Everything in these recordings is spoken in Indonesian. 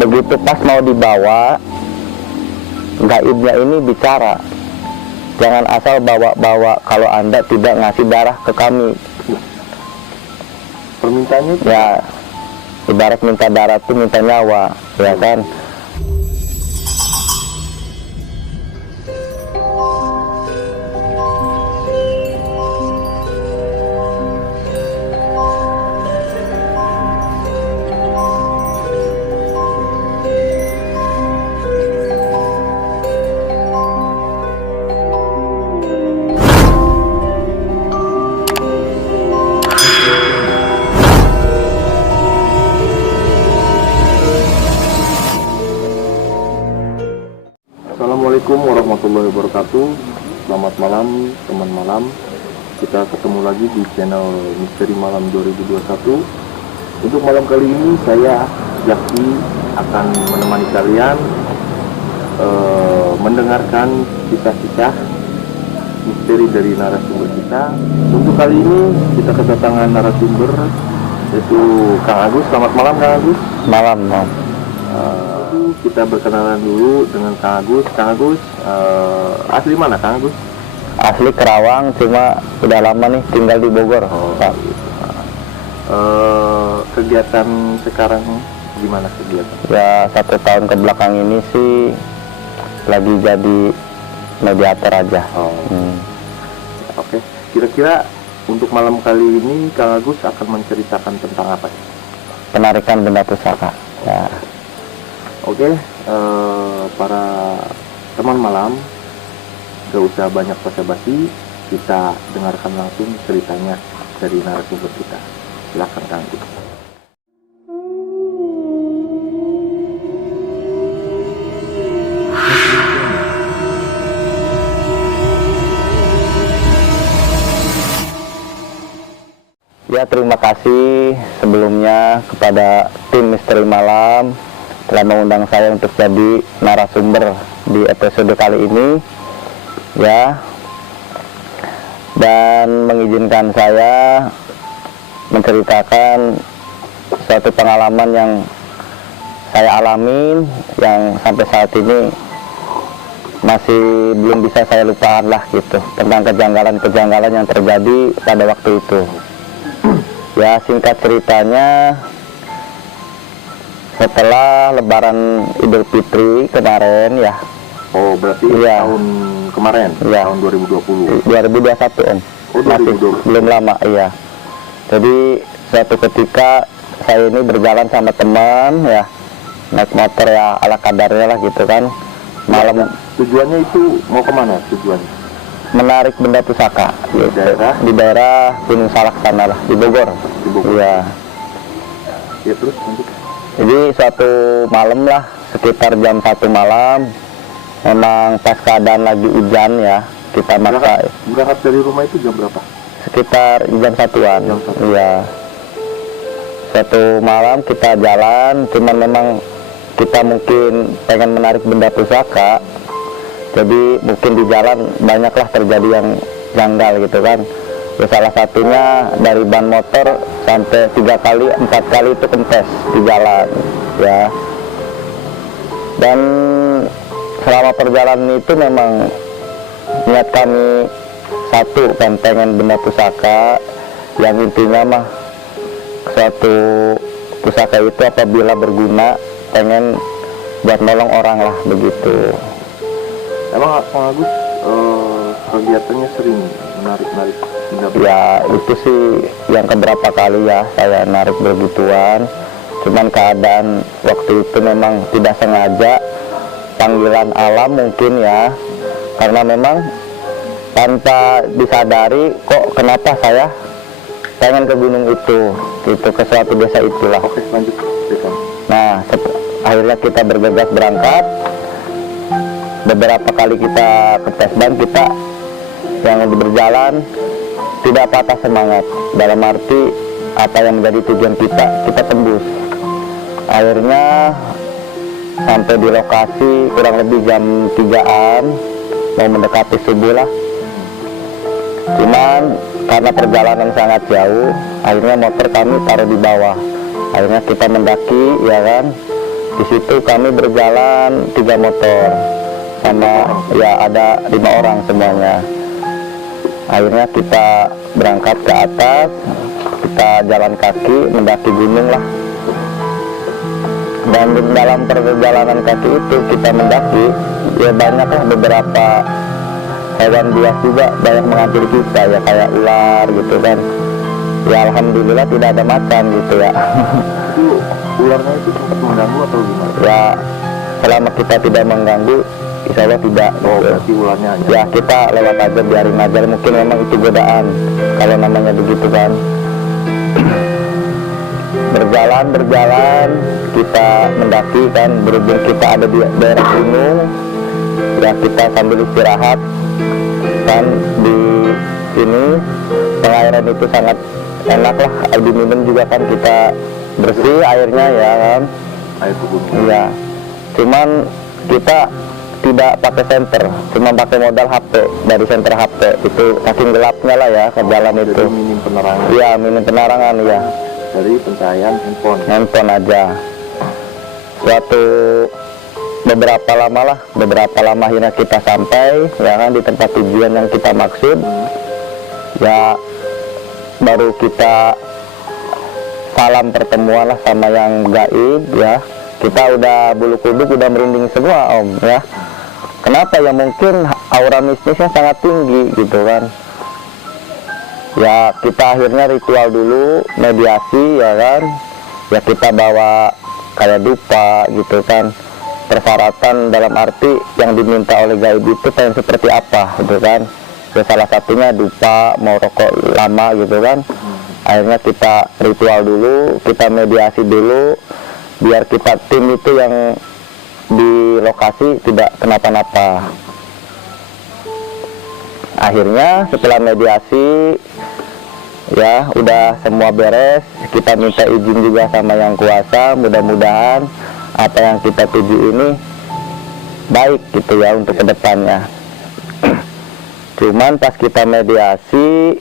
begitu pas mau dibawa, gaibnya ini bicara, jangan asal bawa-bawa kalau Anda tidak ngasih darah ke kami. Permintaannya itu? Ya, ibarat minta darah itu minta nyawa, ya kan. Assalamualaikum warahmatullahi wabarakatuh. Selamat malam teman malam. Kita ketemu lagi di channel Misteri Malam 2021. Untuk malam kali ini saya Jaki akan menemani kalian mendengarkan kisah-kisah misteri dari narasumber kita. Untuk kali ini kita kedatangan narasumber yaitu Kang Agus. Selamat malam Kang Agus. Malam, Om. Kita berkenalan dulu dengan Kang Agus. Kang Agus, asli mana Kang Agus? Asli Kerawang, cuma udah lama nih tinggal di Bogor. Pak. Kegiatan sekarang gimana kegiatan? Ya 1 tahun ke belakang ini sih lagi jadi mediator aja. Oke. Kira-kira untuk malam kali ini Kang Agus akan menceritakan tentang apa? Penarikan benda pusaka. Ya. Oke, para teman malam, gak usah banyak basa-basi, kita dengarkan langsung ceritanya dari narasumber kita. Silakan Kang Agus. Ya, terima kasih sebelumnya kepada tim Misteri Malam telah mengundang saya untuk jadi narasumber di episode kali ini, ya, dan mengizinkan saya menceritakan suatu pengalaman yang saya alamin yang sampai saat ini masih belum bisa saya lupakan lah gitu, tentang kejanggalan-kejanggalan yang terjadi pada waktu itu. Ya, singkat ceritanya, setelah Lebaran Idul Fitri kemarin, ya. Oh, berarti ya, tahun kemarin, ya, tahun 2020. 2021, Om. Oh, 2020. Belum lama, iya. Jadi suatu ketika saya ini berjalan sama teman, ya, naik motor ya ala kadarnya lah gitu kan. Malam. Tujuannya itu mau kemana tujuannya? Menarik benda pusaka gitu. Di daerah Gunung Salak sana lah, di Bogor. Di Bogor. Iya. Ya, terus lanjut. Jadi suatu malam lah, sekitar jam 1 malam, memang pas keadaan lagi hujan ya, kita maksa. Berangkat dari rumah itu jam berapa? Sekitar jam 1-an. Jam 1. Iya. Suatu malam kita jalan, cuman memang kita mungkin pengen menarik benda pusaka, jadi mungkin di jalan banyaklah terjadi yang janggal gitu kan. Ya, salah satunya dari ban motor sampai 3 kali 4 kali itu kempes di jalan, ya. Dan selama perjalanan itu memang niat kami satu kan, pengen benda pusaka, yang intinya mah suatu pusaka itu apabila berguna pengen buat nolong orang lah begitu. Emang Kang Agus kegiatannya sering menarik-narik benda? Ya itu sih yang keberapa kali ya saya narik begituan, cuman keadaan waktu itu memang tidak sengaja, panggilan alam mungkin ya, karena memang tanpa disadari kok kenapa saya pengen ke gunung itu gitu, ke suatu desa itulah. Oke, lanjut. Nah akhirnya kita bergegas berangkat. Beberapa kali kita kempes ban, kita yang berjalan tidak patah semangat, dalam arti apa yang menjadi tujuan kita tembus. Akhirnya sampai di lokasi kurang lebih jam 3-an, mau mendekati subuh lah. Cuman karena perjalanan sangat jauh, akhirnya motor kami taruh di bawah. Akhirnya kita mendaki, ya kan, Di situ kami berjalan 3 motor sama ya ada 5 orang semuanya. Akhirnya kita berangkat ke atas, kita jalan kaki mendaki gunung lah. Dan dalam perjalanan kaki itu kita mendaki, ya banyaklah beberapa hewan buas juga banyak menghampiri kita, ya kayak ular gitu kan. Ya alhamdulillah tidak ada macan gitu ya. Itu ularnya itu sempat mengganggu atau gimana? Ya selama kita tidak mengganggu, insya Allah tidak. Oh, berarti ularnya aja. Ya kita lewat aja, biarin aja, mungkin memang itu godaan kalau namanya begitu kan. Berjalan kita mendaki kan, berhubung kita ada di daerah gunung, ya kita sambil istirahat kan. Di sini pengairan itu sangat enak lah, diminum juga kan, kita bersih airnya ya kan. Air kebun. Iya, cuman kita tidak pakai senter, cuma pakai modal HP, dari senter HP itu saking gelapnya lah ya ke jalan itu. Jadi minim penerangan. Iya, minim penerangan ya. Dari pencahayaan handphone Aja. Suatu beberapa lama akhirnya kita sampai ya kan di tempat tujuan yang kita maksud. Ya baru kita salam pertemuan lah sama yang gaib ya. Kita udah bulu kuduk udah merinding semua om ya. Kenapa ya, mungkin aura mistisnya sangat tinggi gitu kan. Ya kita akhirnya ritual dulu, mediasi ya kan. Ya kita bawa kayak dupa gitu kan. Persyaratan dalam arti yang diminta oleh gaib itu pengen seperti apa gitu kan. Ya salah satunya dupa, mau rokok lama gitu kan. Akhirnya kita ritual dulu, kita mediasi dulu, biar kita tim itu yang di lokasi tidak kenapa-napa. Akhirnya setelah mediasi ya udah semua beres, kita minta izin juga sama yang kuasa, mudah-mudahan apa yang kita tuju ini baik gitu ya untuk kedepannya. Cuman pas kita mediasi,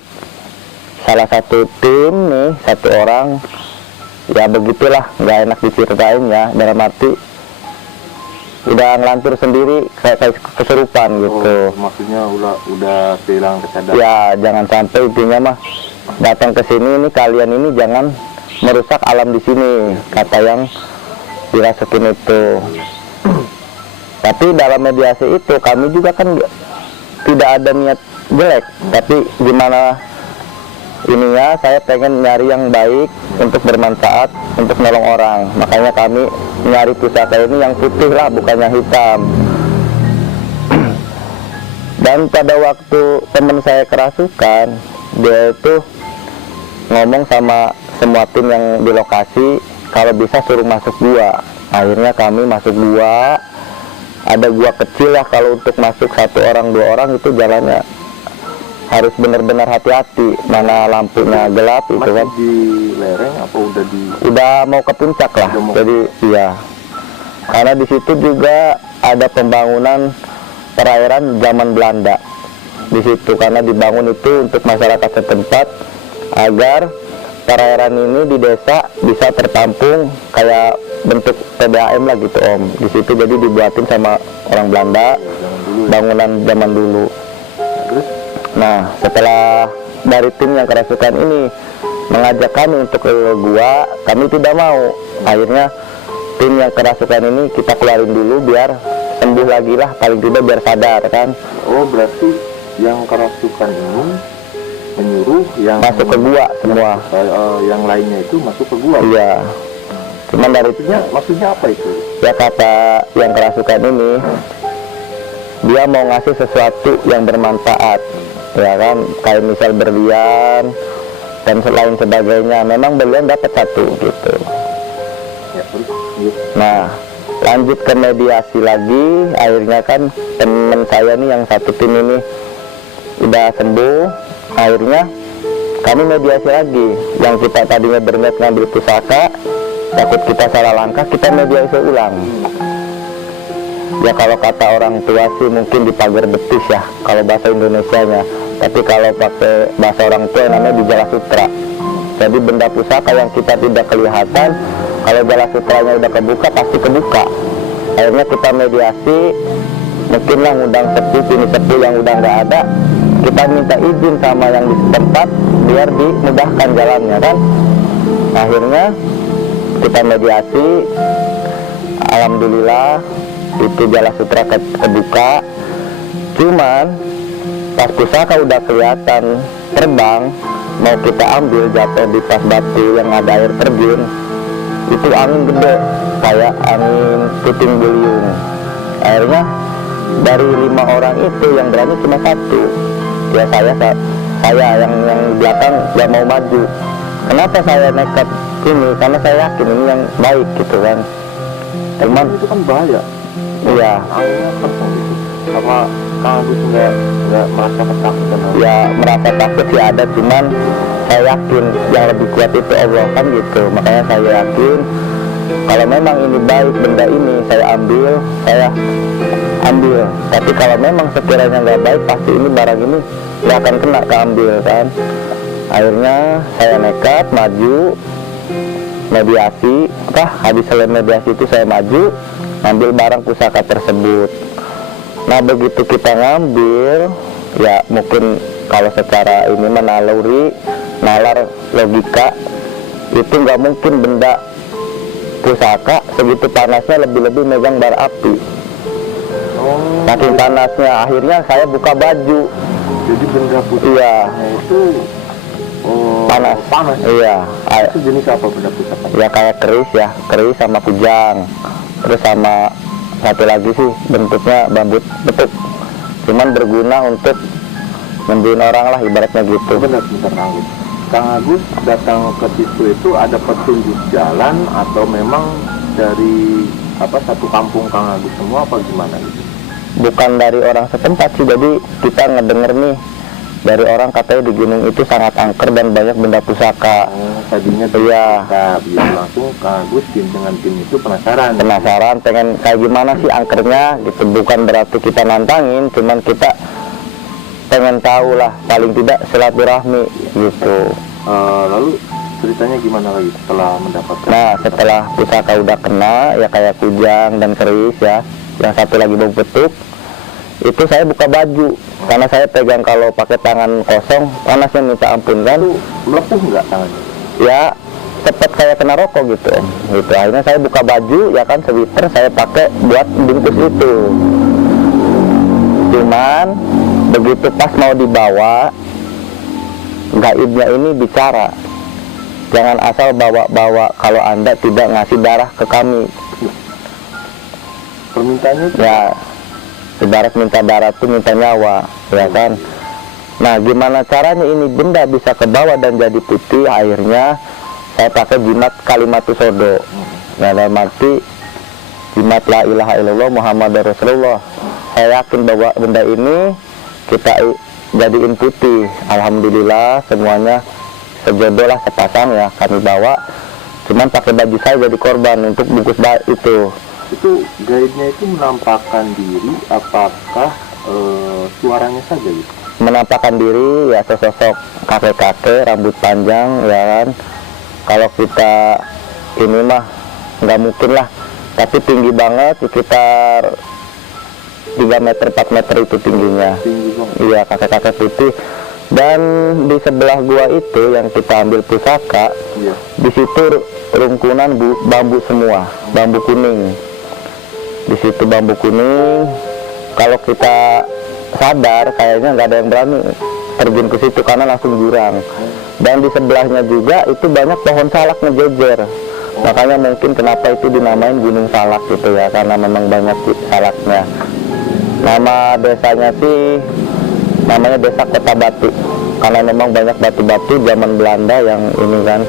salah satu tim nih, satu orang ya begitulah, nggak enak diceritain ya, dalam arti udah ngelantur sendiri kayak kesurupan gitu. Oh, maksudnya udah kehilangan kesadaran. Ya jangan sampai, intinya mah datang ke sini ini, kalian ini jangan merusak alam di sini, kata yang dirasukin itu. Tapi dalam mediasi itu kami juga kan tidak ada niat jelek, tapi gimana ininya, saya pengen nyari yang baik untuk bermanfaat, untuk nolong orang. Makanya kami nyari pusaka ini yang putih lah, bukannya hitam. Dan pada waktu teman saya kerasukan, dia itu ngomong sama semua tim yang di lokasi, kalau bisa suruh masuk gua. Akhirnya kami masuk gua. Ada gua kecil lah, kalau untuk masuk 1 orang 2 orang itu jalannya harus benar-benar hati-hati, mana lampunya gelap itu kan. Masih di lereng apa udah mau ke puncak lah. Jadi iya, karena di situ juga ada pembangunan perairan zaman Belanda di situ, karena dibangun itu untuk masyarakat setempat agar perairan ini di desa bisa tertampung kayak bentuk PDAM lah gitu om. Di situ jadi dibuatin sama orang Belanda, bangunan zaman dulu. Nah setelah dari tim yang kerasukan ini mengajak kami untuk ke gua, kami tidak mau. Akhirnya tim yang kerasukan ini kita keluarin dulu biar sembuh lagi lah, paling tidak biar sadar kan. Oh berarti yang kerasukan ini menyuruh yang masuk ke gua semua. Yang lainnya itu masuk ke gua. Iya. Cuman dari maksudnya apa itu? Ya kata yang kerasukan ini, dia mau ngasih sesuatu yang bermanfaat, ya kan, kayak misal berlian dan lain sebagainya. Memang berlian dapat 1 gitu. Ya, terus. Nah lanjut ke mediasi lagi, akhirnya kan teman saya nih yang satu tim ini udah sembuh. Akhirnya kami mediasi lagi, yang kita tadinya berniat ngambil pusaka, takut kita salah langkah, kita mediasi ulang. Ya kalau kata orang tua sih mungkin di pagar betis ya, kalau bahasa Indonesianya. Tapi kalau pakai bahasa orang tua namanya di Jala Sutra. Jadi benda pusaka yang kita tidak kelihatan, Kalau jala sutranya udah kebuka, pasti kebuka. Akhirnya kita mediasi, mungkinlah ngundang sepuh, ini sepuh yang udah nggak ada, kita minta izin sama yang di setempat biar dimudahkan jalannya kan. Akhirnya kita mediasi, alhamdulillah itu jala sutra kebuka. Cuman pas pusaka udah kelihatan terbang, mau kita ambil jatuh di pas batu yang ada air terjun, itu angin gede kayak angin puting beliung. Akhirnya dari 5 orang itu yang berani cuma 1, ya saya yang belakang gak mau maju. Kenapa saya nekat ini? Karena saya yakin ini yang baik gitu kan. Cuman itu kan bahaya. iya, Anginnya kencang gitu. Apa Kang Agus nggak merasa ketakutan? ya merasa takut sih ada, cuman saya yakin yang lebih kuat itu Allah kan gitu. Makanya saya yakin kalau memang ini baik, benda ini saya ambil. Tapi kalau memang sekiranya nggak baik, pasti ini barang ini nggak akan kena keambil kan. Akhirnya saya nekat maju mediasi. Habis selesai mediasi itu saya maju ngambil barang pusaka tersebut. Nah begitu kita ngambil, ya mungkin kalau secara ini nalar logika, itu nggak mungkin benda pusaka segitu panasnya lebih-lebih megang bara api. Saking panasnya, akhirnya saya buka baju. Jadi benda pusaka Iya, itu panas. Iya, Itu jenis apa benda pusaka? ya kayak keris sama kujang. Terus sama satu lagi sih bentuknya bambu betuk. Cuman berguna untuk nyembuhin orang lah ibaratnya gitu. Benar, Kang Agus datang ke situ itu ada petunjuk jalan atau memang dari satu kampung Kang Agus semua apa gimana gitu? Bukan dari orang setempat sih, jadi kita ngedenger nih dari orang katanya di gunung itu sangat angker dan banyak benda pusaka. Tadinya Iya. biar langsung Kang Agus dengan tim itu penasaran, Pengen kayak gimana sih angkernya gitu. Bukan berarti kita nantangin, cuman kita pengen tahu lah, paling tidak silaturahmi gitu. Lalu ceritanya gimana lagi setelah mendapatkan? Nah setelah pusaka udah kena, ya kayak kujang dan keris ya, yang satu lagi bau petuk, itu saya buka baju karena saya pegang kalau pakai tangan kosong panasnya minta ampun kan. Itu melepuh nggak tangannya? Ya cepet kayak kena rokok gitu. Akhirnya saya buka baju ya kan, sweater saya pakai buat bungkus itu. Cuman begitu pas mau dibawa, gaibnya ini bicara, jangan asal bawa-bawa kalau Anda tidak ngasih darah ke kami. Permintaannya itu Ya ibarat minta darah tuh minta nyawa, ya kan. Nah gimana caranya ini benda bisa ke bawah dan jadi putih? Akhirnya saya pakai jimat kalimatus sodo. Nah dalam arti jimat la ilaha illallah Muhammad Rasulullah. Saya yakin bahwa benda ini kita jadiin putih. Alhamdulillah semuanya sejodoh lah, sepasang ya kami bawa. Cuman pakai baju saya jadi korban untuk bungkus itu. Itu gaibnya itu menampakkan diri, apakah suaranya saja gitu? Menampakkan diri ya sesosok kakek-kakek rambut panjang ya kan. Kalau kita ini mah nggak mungkin lah, tapi tinggi banget sekitar 3 meter 4 meter itu tingginya. Tinggi banget. Iya kakek-kakek putih. Dan di sebelah gua itu yang kita ambil pusaka, Iya. di situ rungkunan bambu semua, bambu kuning. Di situ bambu kuning. Kalau kita sadar kayaknya nggak ada yang berani terjun ke situ karena langsung jurang. Dan di sebelahnya juga itu banyak pohon salak ngejejer. Makanya mungkin kenapa itu dinamain Gunung Salak gitu ya, karena memang banyak salaknya. Nama desanya sih namanya Desa Kota Batu, karena memang banyak batu-batu zaman Belanda yang ini kan.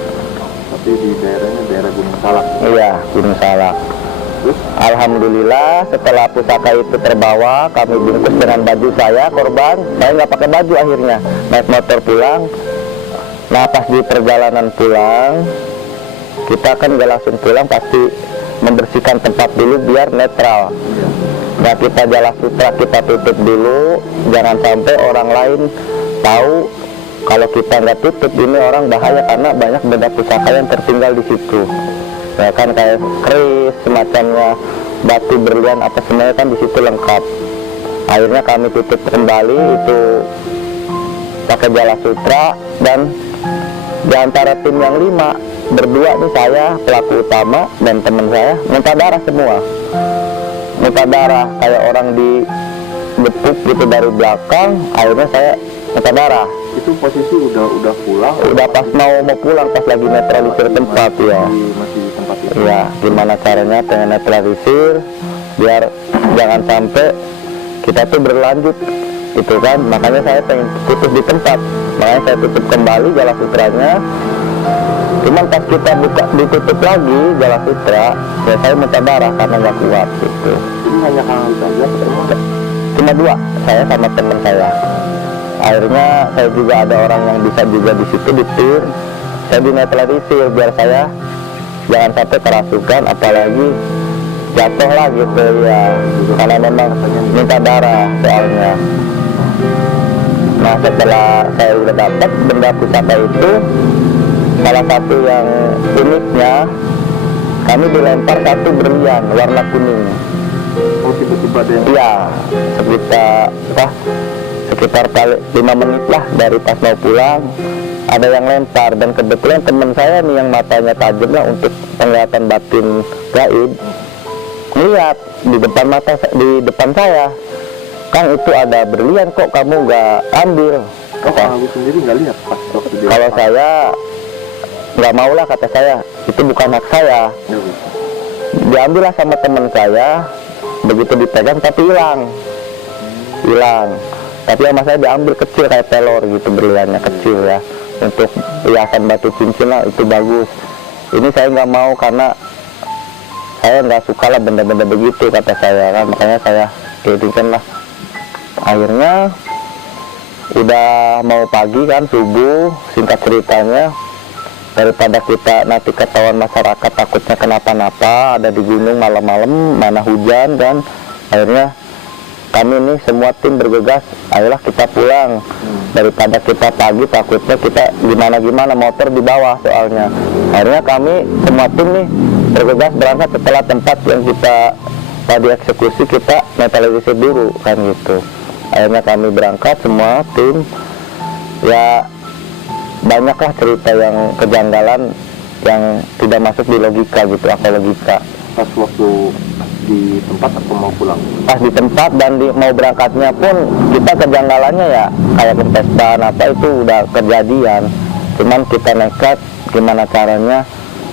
Tapi di daerahnya daerah Gunung Salak. Iya, Gunung Salak. Terus Alhamdulillah setelah pusaka itu terbawa, kami bungkus dengan baju saya, korban. Saya nggak pakai baju akhirnya, naik motor pulang. Nah pas di perjalanan pulang, kita kan nggak langsung pulang, pasti membersihkan tempat dulu biar netral. Nah kita jala sutra kita tutup dulu, jangan sampai orang lain tahu kalau kita nggak tutup ini orang bahaya karena banyak benda pusaka yang tertinggal di situ. ya kan, kayak keris semacamnya, batu berlian apa semuanya kan di situ lengkap. Akhirnya kami tutup kembali itu pakai jala sutra, dan di antara tim yang 5 berdua nih, saya pelaku utama dan teman saya muntah darah semua, muntah darah kayak orang digepuk gitu dari belakang. Akhirnya saya muntah darah. Itu posisi udah pulang? Udah pas mau pulang, pas lagi netralisir tempat ya. Masih di tempat itu? Ya, gimana caranya pengen netralisir biar jangan sampai kita tuh berlanjut itu kan. Makanya saya pengen tutup di tempat, makanya saya tutup kembali jala sutranya. Cuman pas kita buka ditutup lagi jala sutra, ya saya muntah darah karena nggak kuat gitu. Ini hanya Kang saja semua? Cuma 2, saya sama teman saya. Akhirnya saya juga ada orang yang bisa juga di situ di tim, saya dinetralisir biar saya jangan sampai kerasukan, apalagi jatuh lah gitu ya, karena memang minta darah soalnya. Nah, setelah saya udah dapat benda pusaka itu, salah satu yang uniknya, kami dilempar satu berlian warna kuning. Oh, tiba-tiba ada yang... Iya, sekitar 5 menit lah dari pas mau pulang, ada yang lempar. Dan kebetulan teman saya nih yang matanya tajam lah untuk penglihatan batin gaib, lihat di depan mata, di depan saya, Kang itu ada berlian, kok kamu nggak ambil? Kang Agus sendiri nggak lihat pas waktu dia? Kalau saya nggak mau lah, kata saya, itu bukan hak saya. Diambil lah sama teman saya, begitu dipegang tapi hilang. Tapi sama saya diambil kecil kayak pelor gitu, berliannya kecil ya, untuk hiasan batu cincin lah, itu bagus. Ini saya nggak mau karena saya nggak suka lah benda-benda begitu, kata saya kan, makanya saya izinkan lah. Akhirnya udah mau pagi kan, subuh, singkat ceritanya, daripada kita nanti ketahuan masyarakat takutnya kenapa-napa, ada di gunung malam-malam, mana hujan kan, akhirnya kami ini semua tim bergegas, ayolah kita pulang, daripada kita pagi takutnya kita gimana-gimana, motor di bawah soalnya. Akhirnya kami semua tim nih bergegas berangkat setelah tempat yang kita tadi eksekusi kita netralisir dulu kan gitu. Akhirnya kami berangkat semua tim, ya banyaklah cerita yang kejanggalan yang tidak masuk di logika gitu, apa logika. Pas waktu di tempat atau mau pulang? Pas di tempat dan mau berangkatnya pun kita kejanggalannya ya kayak kempestan apa itu udah kejadian. Cuman kita nekat, gimana caranya,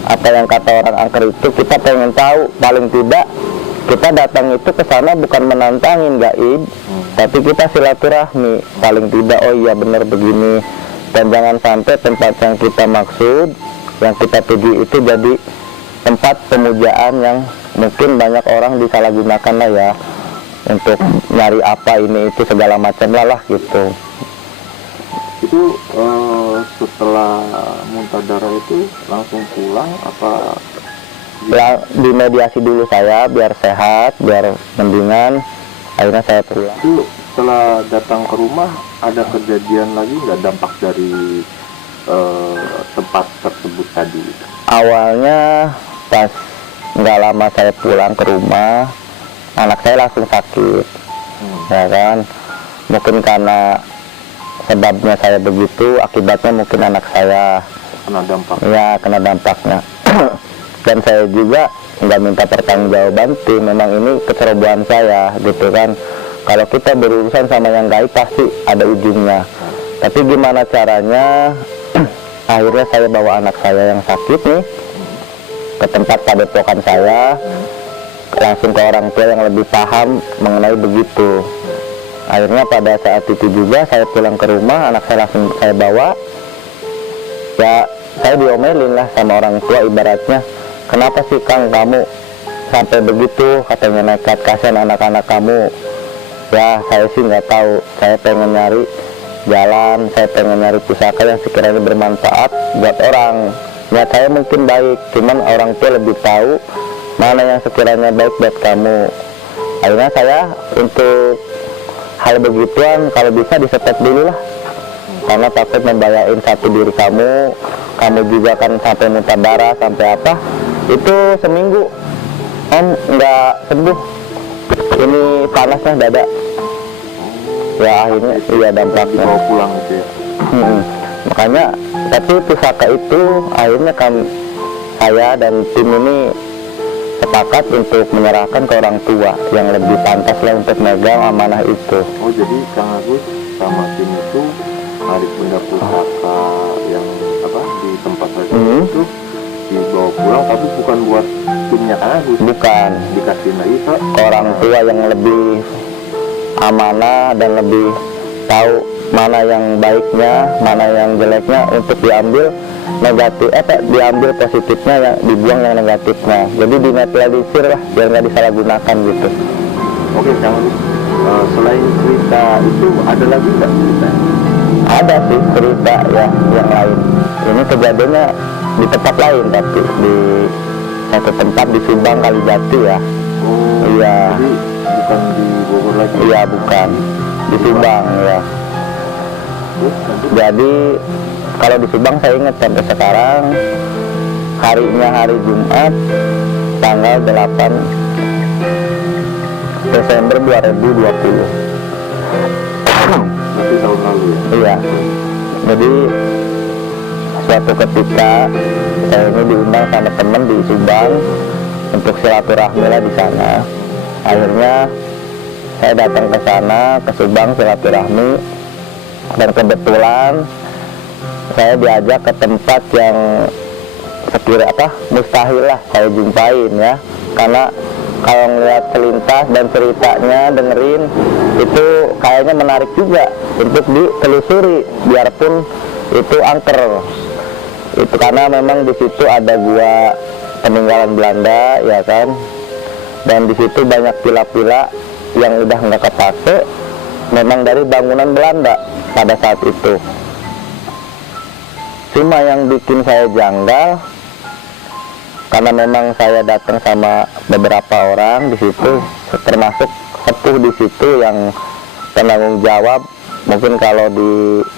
apa yang kata orang angker itu kita pengen tahu. Paling tidak kita datang itu ke sana bukan menantangin gaib, tapi kita silaturahmi. Paling tidak, oh iya benar begini. Dan jangan sampai tempat yang kita maksud, yang kita tuju itu jadi tempat pemujaan yang mungkin banyak orang disalahgunakan lah ya, untuk nyari apa ini itu segala macam lah gitu. Itu setelah muntah darah itu langsung pulang apa? Ya, dimediasi dulu saya biar sehat, biar mendingan. Akhirnya saya pulang. Itu setelah datang ke rumah ada kejadian lagi nggak dampak dari tempat tersebut tadi? Awalnya pas nggak lama saya pulang ke rumah, anak saya langsung sakit, ya kan. Mungkin karena sebabnya saya begitu, akibatnya mungkin anak saya kena dampak. Ya, kena dampaknya. Dan saya juga nggak minta pertanggungjawaban tim, memang ini kecerobohan saya gitu kan. Kalau kita berurusan sama yang gaib pasti ada ujungnya. Tapi gimana caranya? Akhirnya saya bawa anak saya yang sakit nih ke tempat padepokan saya, langsung ke orang tua yang lebih paham mengenai begitu. Akhirnya pada saat itu juga saya pulang ke rumah, anak saya langsung saya bawa. Ya saya diomelin lah sama orang tua, ibaratnya, kenapa sih Kang kamu sampai begitu, katanya nekat, kasihan anak-anak kamu. Ya saya sih nggak tahu, saya pengen nyari jalan, saya pengen nyari pusaka yang sekiranya bermanfaat buat orang. Niat saya mungkin baik, cuman orang tua lebih tahu mana yang sekiranya baik buat kamu. Akhirnya saya untuk hal begituan kalau bisa disetep dulu lah, karena takut membahayain satu diri kamu juga kan sampai muntah darah sampai apa. Itu seminggu Om nggak sembuh. Ini panasnya dada. Ya akhirnya iya dampaknya. Dibawa pulang gitu ya. Makanya tapi pusaka itu akhirnya saya dan tim ini sepakat untuk menyerahkan ke orang tua yang lebih pantas lah untuk megang amanah itu. Oh jadi Kang Agus sama tim itu narik benda pusaka yang apa di tempat saya itu dibawa pulang, tapi bukan buat timnya Kang Agus. Bukan, Dikasih lagi ke orang tua yang lebih amanah dan lebih tahu mana yang baiknya, mana yang jeleknya untuk diambil negatif, diambil positifnya, yang dibuang yang negatifnya. Jadi dinetralisir lah biar nggak disalahgunakan gitu. Oke Kang Agus, selain cerita itu ada lagi nggak cerita? Ada sih cerita ya yang lain. Ini kejadiannya di tempat lain tapi di satu tempat di Subang Kalijati ya. Oh Iya. jadi bukan di Bogor lagi? Iya bukan, di Subang ya. Terus lanjut. Jadi kalau di Subang saya ingat sampai sekarang harinya hari Jumat tanggal 8 Desember 2020. Berarti tahun lalu ya? Iya. Jadi suatu ketika saya ini diundang sama teman di Subang untuk silaturahmi lah di sana. Akhirnya saya datang ke sana ke Subang silaturahmi dan kebetulan saya diajak ke tempat yang mustahil lah saya jumpain ya, karena kalau ngeliat selintas dan ceritanya dengerin itu kayaknya menarik juga untuk ditelusuri biarpun itu angker. Itu karena memang di situ ada gua peninggalan Belanda ya kan, dan di situ banyak pila-pila yang udah nggak kepake, memang dari bangunan Belanda pada saat itu. Cuma yang bikin saya janggal karena memang saya datang sama beberapa orang di situ, termasuk sepuh di situ yang penanggung jawab. Mungkin kalau di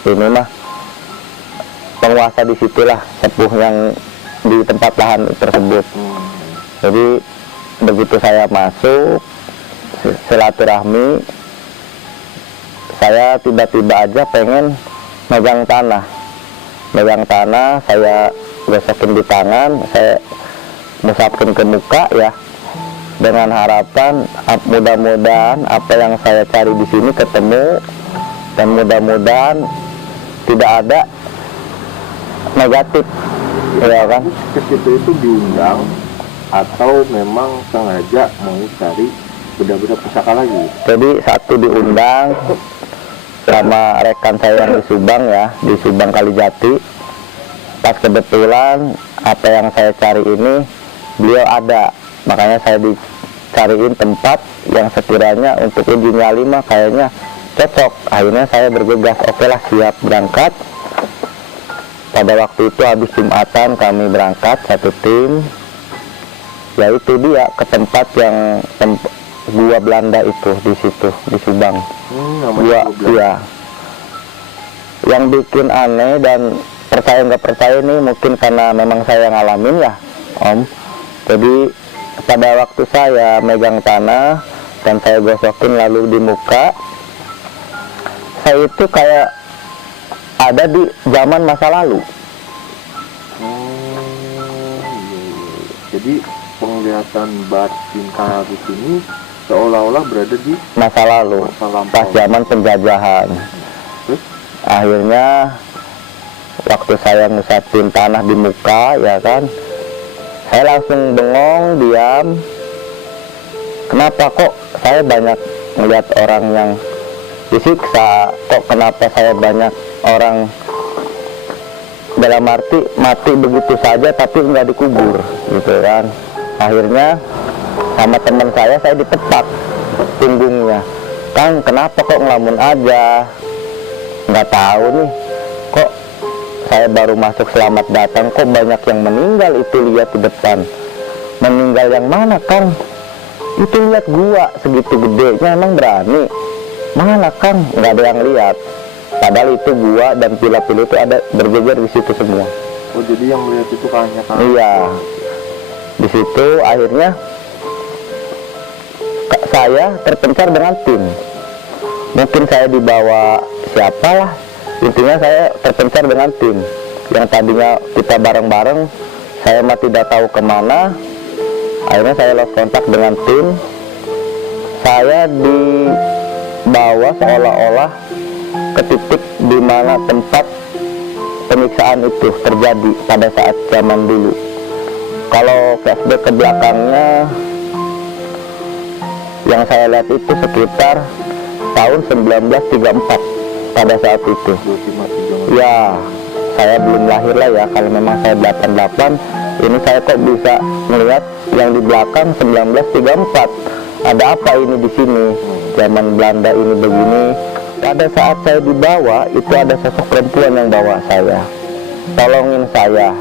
ini mah penguasa di situlah sepuh yang di tempat lahan tersebut. Jadi begitu saya masuk silaturahmi, saya tiba-tiba aja pengen megang tanah, saya gosokin di tangan, saya musapkan ke muka ya, dengan harapan mudah-mudahan apa yang saya cari di sini ketemu dan mudah-mudahan tidak ada negatif ya kan. Ke situ itu diundang atau memang sengaja mau cari benda-benda pusaka lagi? Jadi satu diundang sama rekan saya yang di Subang ya, di Subang Kalijati. Pas kebetulan apa yang saya cari ini beliau ada, makanya saya dicariin tempat yang sekiranya untuk uji nyali mah kayaknya cocok. Akhirnya saya bergegas, oke lah siap berangkat. Pada waktu itu habis Jumatan kami berangkat satu tim, yaitu dia ke tempat yang gua Belanda itu di situ di Subang. Gua iya. Yang bikin aneh dan percaya nggak percaya ini mungkin karena memang saya ngalamin ya Om. Jadi pada waktu saya megang tanah dan saya gosokin lalu di muka, saya itu kayak ada di zaman masa lalu. Jadi penglihatan batin Kang Agus ini seolah-olah berada di masa lalu, pas zaman penjajahan. Akhirnya waktu saya ngusapin tanah di muka ya kan, saya langsung bengong, diam. Kenapa kok saya banyak melihat orang yang disiksa, kok kenapa saya banyak orang dalam arti mati begitu saja tapi nggak dikubur gitu kan. Akhirnya sama teman saya ditepak punggungnya, Kang kenapa kok ngelamun aja, nggak tahu nih kok saya baru masuk selamat datang kok banyak yang meninggal. Itu lihat di depan, meninggal yang mana Kang? Itu lihat gua segitu gedenya, emang berani? Mana Kang? Nggak ada yang lihat. Padahal itu gua dan pila-pila itu ada berjejer di situ semua. Oh jadi yang melihat itu hanya Kang? Iya. Di situ akhirnya saya terpencar dengan tim. Mungkin saya dibawa siapalah, intinya saya terpencar dengan tim yang tadinya kita bareng-bareng. Saya mah tidak tahu kemana. Akhirnya saya lost kontak dengan tim. Saya dibawa seolah-olah ke titik di mana tempat penyiksaan itu terjadi pada saat zaman dulu. Kalau flashback ke belakangnya, yang saya lihat itu sekitar tahun 1934 pada saat itu. Ya, saya belum lahir lah ya. Kalau memang saya 88, ini saya kok bisa melihat yang di belakang 1934. Ada apa ini di sini? Zaman Belanda ini begini. Pada saat saya dibawa, itu ada sosok perempuan yang bawa saya. Tolongin saya.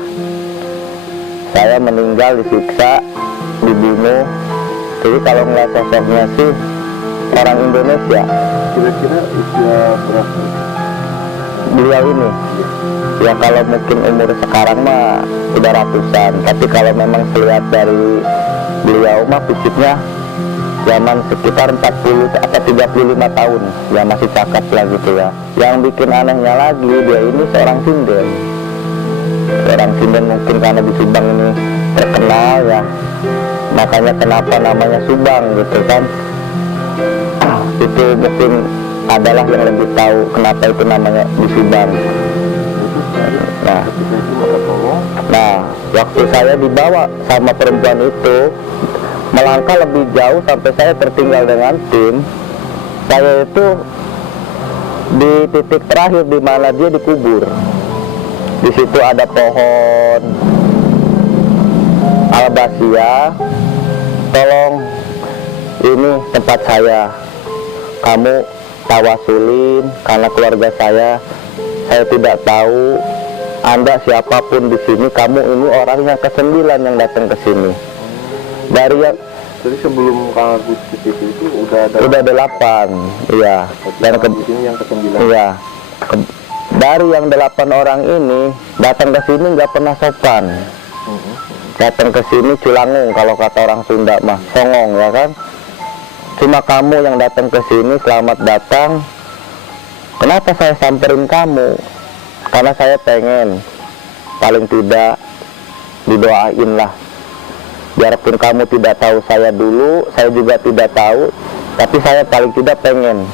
Saya meninggal, disiksa, dibunuh. Jadi kalau ngeliat sosoknya sih orang Indonesia. Kira-kira usia berapa? Beliau ini, ya kalau mungkin umur sekarang mah udah ratusan. Tapi kalau memang dilihat dari beliau mah fisiknya zaman sekitar 40 atau 35 tahun, ya masih cakep lah gitu ya. Yang bikin anehnya lagi, dia ini seorang sinden. Seorang sinden mungkin karena di Subang ini terkenal ya, makanya kenapa namanya Subang gitu kan. Itu mungkin adalah yang lebih tahu kenapa itu namanya di Subang. Nah, waktu saya dibawa sama perempuan itu melangkah lebih jauh sampai saya tertinggal dengan tim. Saya itu di titik terakhir di mana dia dikubur. Di situ ada pohon albasia. Tolong, ini tempat saya. Kamu tawasulin karena keluarga saya tidak tahu Anda siapapun di sini. Kamu ini orang yang ke-9 yang datang ke sini. Dari yang jadi sebelum Kang Agus ke situ itu udah ada 8, iya. Dan di sini yang ke-9. Iya. Dari yang 8 orang ini datang ke sini nggak pernah sopan. Datang ke sini culangung kalau kata orang Sunda mah, songong ya kan. Cuma kamu yang datang ke sini, selamat datang. Kenapa saya samperin kamu? Karena saya pengen paling tidak didoain lah. Biarpun kamu tidak tahu saya dulu, saya juga tidak tahu, tapi saya paling tidak pengen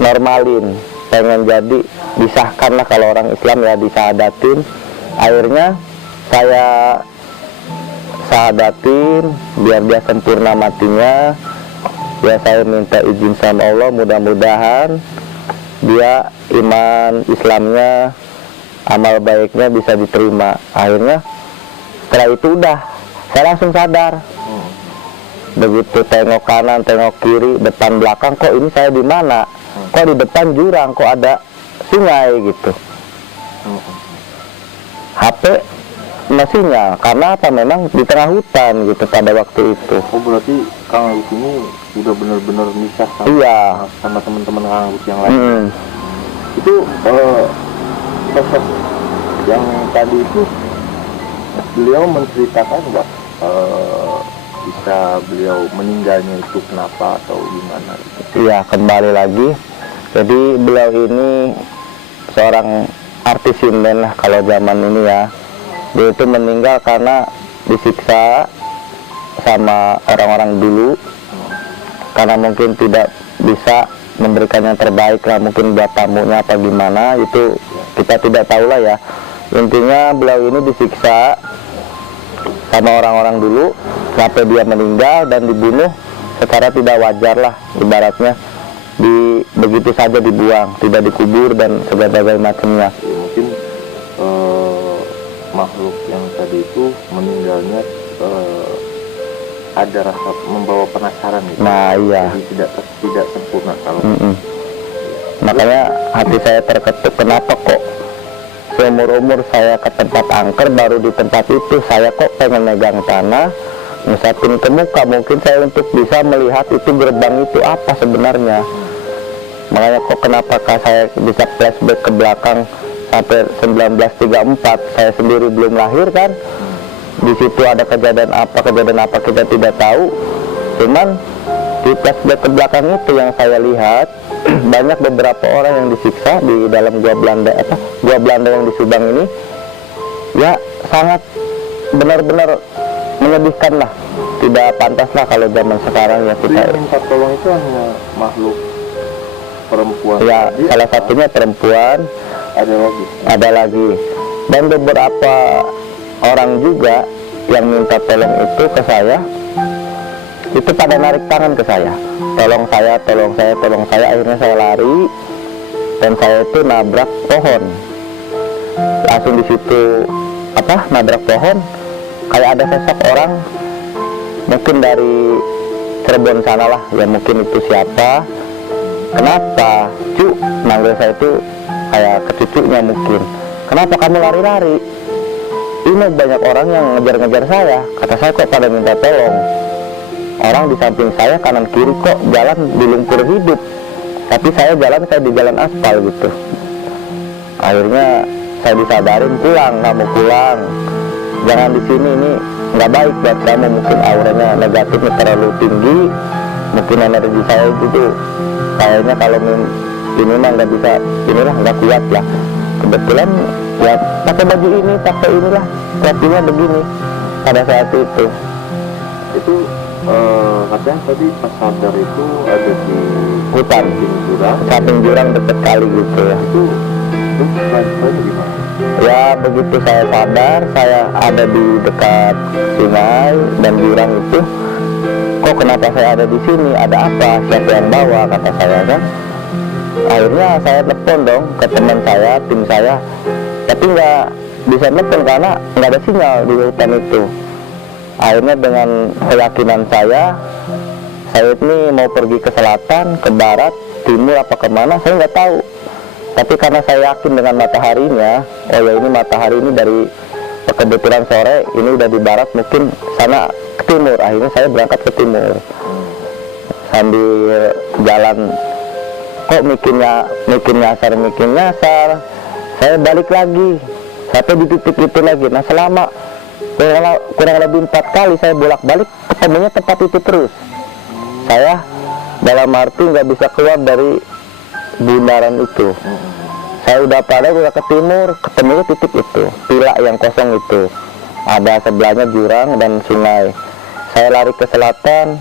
normalin, pengen jadi disahkan lah kalau orang Islam ya, disahadatin. Akhirnya saya sahadatin biar dia sempurna matinya. Ya saya minta izin sama Allah, mudah-mudahan dia iman Islamnya, amal baiknya bisa diterima. Akhirnya setelah itu udah saya langsung sadar. Begitu tengok kanan, tengok kiri, depan belakang, kok ini saya di mana? Kok di depan jurang, kok ada sungai gitu. HP nggak sinyal, karena apa? Memang di tengah hutan gitu pada waktu itu. Oh berarti Kang Agus ini udah benar-benar misah sama, Iya. sama teman-teman Kang Agus yang lain. Itu sosok yang tadi itu beliau menceritakan nggak bisa beliau meninggalnya itu kenapa atau gimana gitu? Iya, kembali lagi. Jadi beliau ini seorang artis sinden lah kalau zaman ini ya. Dia itu meninggal karena disiksa sama orang-orang dulu, karena mungkin tidak bisa memberikan yang terbaik lah, mungkin buat tamunya apa gimana, itu kita tidak tahu lah ya. Intinya beliau ini disiksa sama orang-orang dulu sampai dia meninggal dan dibunuh secara tidak wajar lah, ibaratnya begitu saja dibuang, tidak dikubur dan segala macamnya. Ya, mungkin makhluk yang tadi itu meninggalnya ada rasa membawa penasaran gitu. Nah iya. Jadi tidak sempurna kalau. Makanya hati saya terketuk, kenapa kok seumur-umur saya ke tempat angker, baru di tempat itu saya kok pengen megang tanah, ngusapin ke muka, mungkin saya untuk bisa melihat itu gerbang itu apa sebenarnya. Makanya kok kenapakah saya bisa flashback ke belakang sampai 1934, saya sendiri belum lahir kan. di situ ada kejadian apa kita tidak tahu. Cuman di flashback ke belakang itu yang saya lihat banyak beberapa orang yang disiksa di dalam gua Belanda yang di Subang ini. Ya sangat benar-benar menyedihkan lah, tidak pantas lah kalau zaman sekarang ya Jadi kita. yang minta tolong itu hanya makhluk perempuan Ya tadi, salah satunya perempuan, ada lagi. dan beberapa orang juga yang minta tolong itu ke saya, itu pada narik tangan ke saya, tolong saya. Akhirnya saya lari dan saya itu nabrak pohon. Langsung di situ nabrak pohon, kayak ada sosok orang mungkin dari Cirebon sana lah, ya mungkin itu siapa. Kenapa cu, manggil saya itu kayak ke cucunya mungkin. Kenapa kamu lari-lari? Ini banyak orang yang ngejar-ngejar saya. Kata saya, kok pada minta tolong. Orang di samping saya kanan kiri kok jalan di lumpur hidup, tapi saya di jalan aspal gitu. Akhirnya saya disadarin, pulang, kamu pulang, jangan di sini, ini nggak baik buat kamu. Mungkin auranya negatifnya terlalu tinggi, mungkin energi saya itu kayaknya kalau ini mah nggak bisa, inilah nggak kuat lah. Kebetulan ya pakai baju ini, pakai inilah, sepertinya begini pada saat itu. Itu katanya tadi pas sadar itu ada di Hutan, jurang. samping jurang deket kali gitu ya. Itu ceritanya gimana? Ya begitu saya sadar, saya ada di dekat sungai dan jurang itu. Kok kenapa saya ada di sini? Ada apa? Siapa yang bawa? Kata saya kan. Akhirnya saya telepon dong ke teman saya, tim saya. Tapi nggak bisa telepon karena nggak ada sinyal di hutan itu. Akhirnya dengan keyakinan saya ini mau pergi ke selatan, ke barat, timur apa kemana, saya nggak tahu. Tapi karena saya yakin dengan mataharinya, oh ya ini matahari ini dari kebetulan sore ini udah di barat, mungkin sana ke timur. Akhirnya saya berangkat ke timur sambil jalan. Kok mikir nyasar, saya balik lagi sampai di titik itu lagi. Nah selama kurang lebih 4 kali saya bolak-balik, ketemunya tempat itu terus. Saya dalam arti nggak bisa keluar dari bundaran itu. Saya udah ke timur, ketemunya titik itu, pila yang kosong itu. Ada sebelahnya jurang dan sungai. Saya lari ke selatan,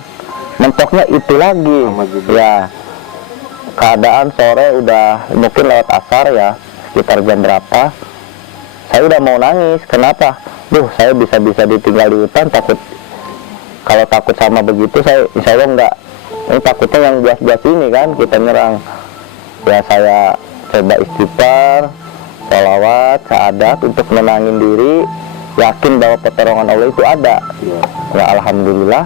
mentoknya itu lagi. Ya, keadaan sore udah mungkin lewat asar ya, sekitar jam berapa. Saya udah mau nangis. Kenapa? Saya bisa ditinggal di hutan, takut. Kalau takut sama begitu, saya insya Allah enggak. Ini takutnya yang buas-buas ini kan, kita nyerang. Ya saya coba istighfar, sholawat, syahadat untuk menenangin diri, yakin bahwa pertolongan Allah itu ada. Ya alhamdulillah.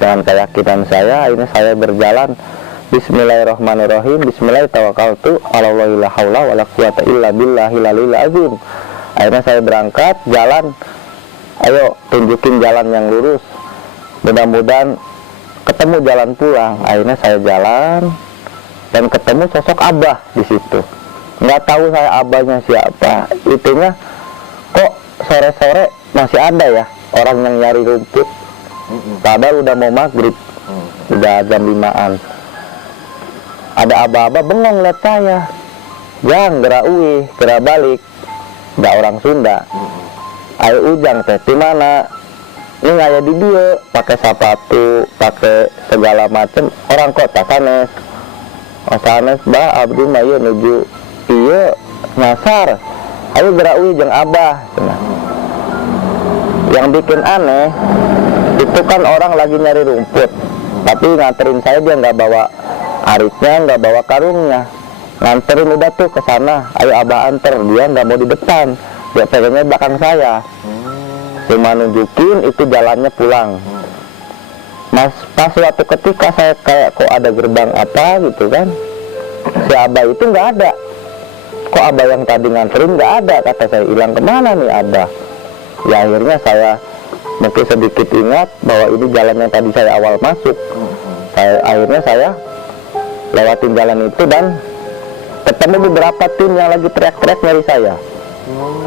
Dengan keyakinan saya, akhirnya saya berjalan. Bismillahirrahmanirrahim. Bismillahirrahmanirrahim. Allahu la haula wala quwata illa billahil aliyil azim. Akhirnya saya berangkat jalan. Ayo tunjukin jalan yang lurus. Mudah-mudahan ketemu jalan pulang. Akhirnya saya jalan dan ketemu sosok abah di situ. Nggak tahu saya abahnya siapa. Itunya kok sore-sore masih ada ya orang yang nyari rumput. Padahal udah mau maghrib, udah jam 5-an. Ada abah-abah bengong lihat saya. Jang gerak uwi, gerak balik. Nggak orang Sunda. Ayo ujang teh di mana? Ini ngaya di dia, pakai sepatu, pakai segala macam. Orang kota sanes. Sanes bah abdi mah ieu nuju ieu nyasar. Ayo gerak uwi jeung abah. Yang bikin aneh itu kan orang lagi nyari rumput, tapi nganterin saya dia nggak bawa aritnya, nggak bawa karungnya. Nganterin udah tuh ke sana, ayo abah anter. Dia nggak mau di depan, dia pengennya belakang saya. Cuma nunjukin itu jalannya pulang. Pas suatu ketika saya kayak kok ada gerbang apa gitu kan, si abah itu nggak ada. Kok abah yang tadi nganterin nggak ada, kata saya, hilang kemana nih abah. Ya akhirnya saya mungkin sedikit ingat bahwa ini jalan yang tadi saya awal masuk. Akhirnya saya lewatin jalan itu dan ketemu beberapa tim yang lagi teriak-teriak nyari saya.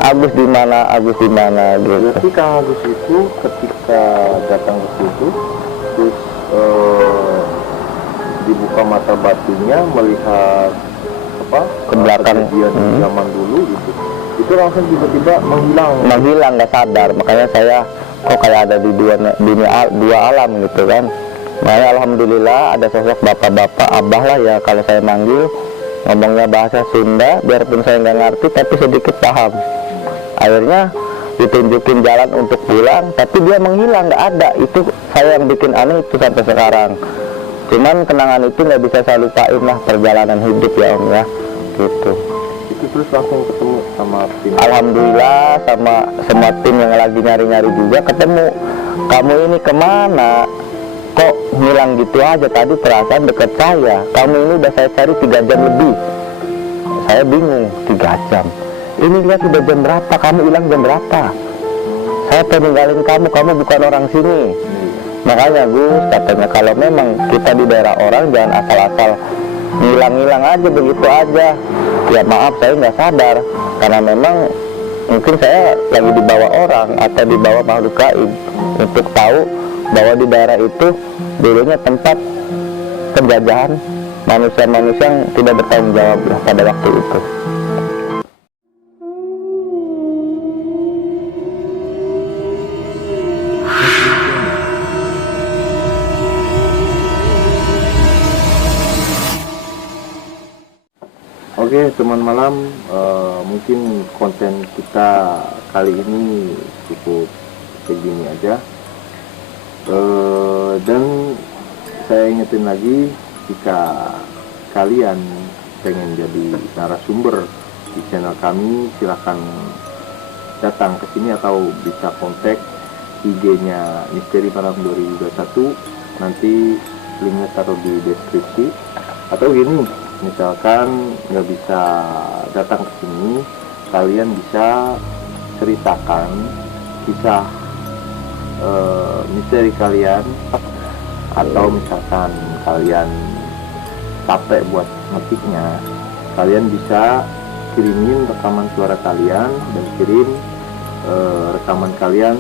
Agus di mana gitu. Berarti Kang Agus itu ketika datang ke situ terus dibuka mata batinnya melihat apa Ke belakang. kejadian zaman dulu gitu, itu langsung tiba-tiba Menghilang, nggak sadar. Makanya saya kok kayak ada di dua alam gitu kan. Makanya alhamdulillah ada sosok bapak-bapak, abah lah ya kalau saya manggil, ngomongnya bahasa Sunda, biarpun saya nggak ngerti tapi sedikit paham. Akhirnya ditunjukin jalan untuk pulang, tapi dia menghilang, nggak ada. Itu saya yang bikin aneh itu sampai sekarang. Cuman kenangan itu nggak bisa saya lupain lah, perjalanan hidup ya Om ya, gitu. itu terus langsung ketemu sama tim. Alhamdulillah sama tim yang lagi nyari-nyari juga ketemu. Kamu ini kemana? Kok hilang gitu aja? Tadi perasaan deket saya. Kamu ini udah saya cari 3 jam lebih. Saya bingung, 3 jam. Ini lihat udah jam berapa? Kamu hilang jam berapa? Saya peninggalin kamu bukan orang sini. Makanya Gus katanya kalau memang kita di daerah orang jangan asal-asal ngilang-ngilang aja begitu aja. Ya maaf saya nggak sadar karena memang mungkin saya lagi dibawa orang atau dibawa makhluk gaib untuk tahu bahwa di daerah itu dulunya tempat penjajahan manusia-manusia yang tidak bertanggung jawab pada waktu itu. Oke teman malam, mungkin konten kita kali ini cukup segini aja. Dan saya ingetin lagi, jika kalian pengen jadi narasumber di channel kami, silahkan datang ke sini atau bisa kontak IG-nya Misteri Malam 2021. Nanti linknya taruh di deskripsi. Atau gini, misalkan nggak bisa datang ke sini, kalian bisa ceritakan kisah misteri kalian, atau misalkan kalian capek buat ngetiknya, kalian bisa kirimin rekaman suara kalian dan kirim rekaman kalian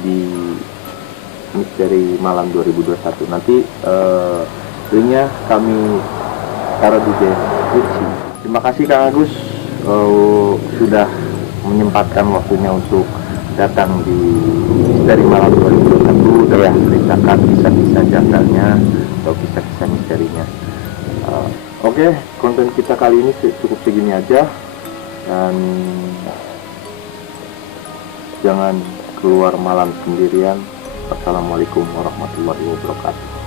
di Misteri Malam 2021. Nanti linknya kami taruh di deskripsi. Terima kasih Kang Agus sudah menyempatkan waktunya untuk datang di Misteri Malam 2021 dan menceritakan kisah-kisah janggalnya atau kisah-kisah misterinya. Oke, konten kita kali ini cukup segini aja, dan jangan keluar malam sendirian. Assalamualaikum warahmatullahi wabarakatuh.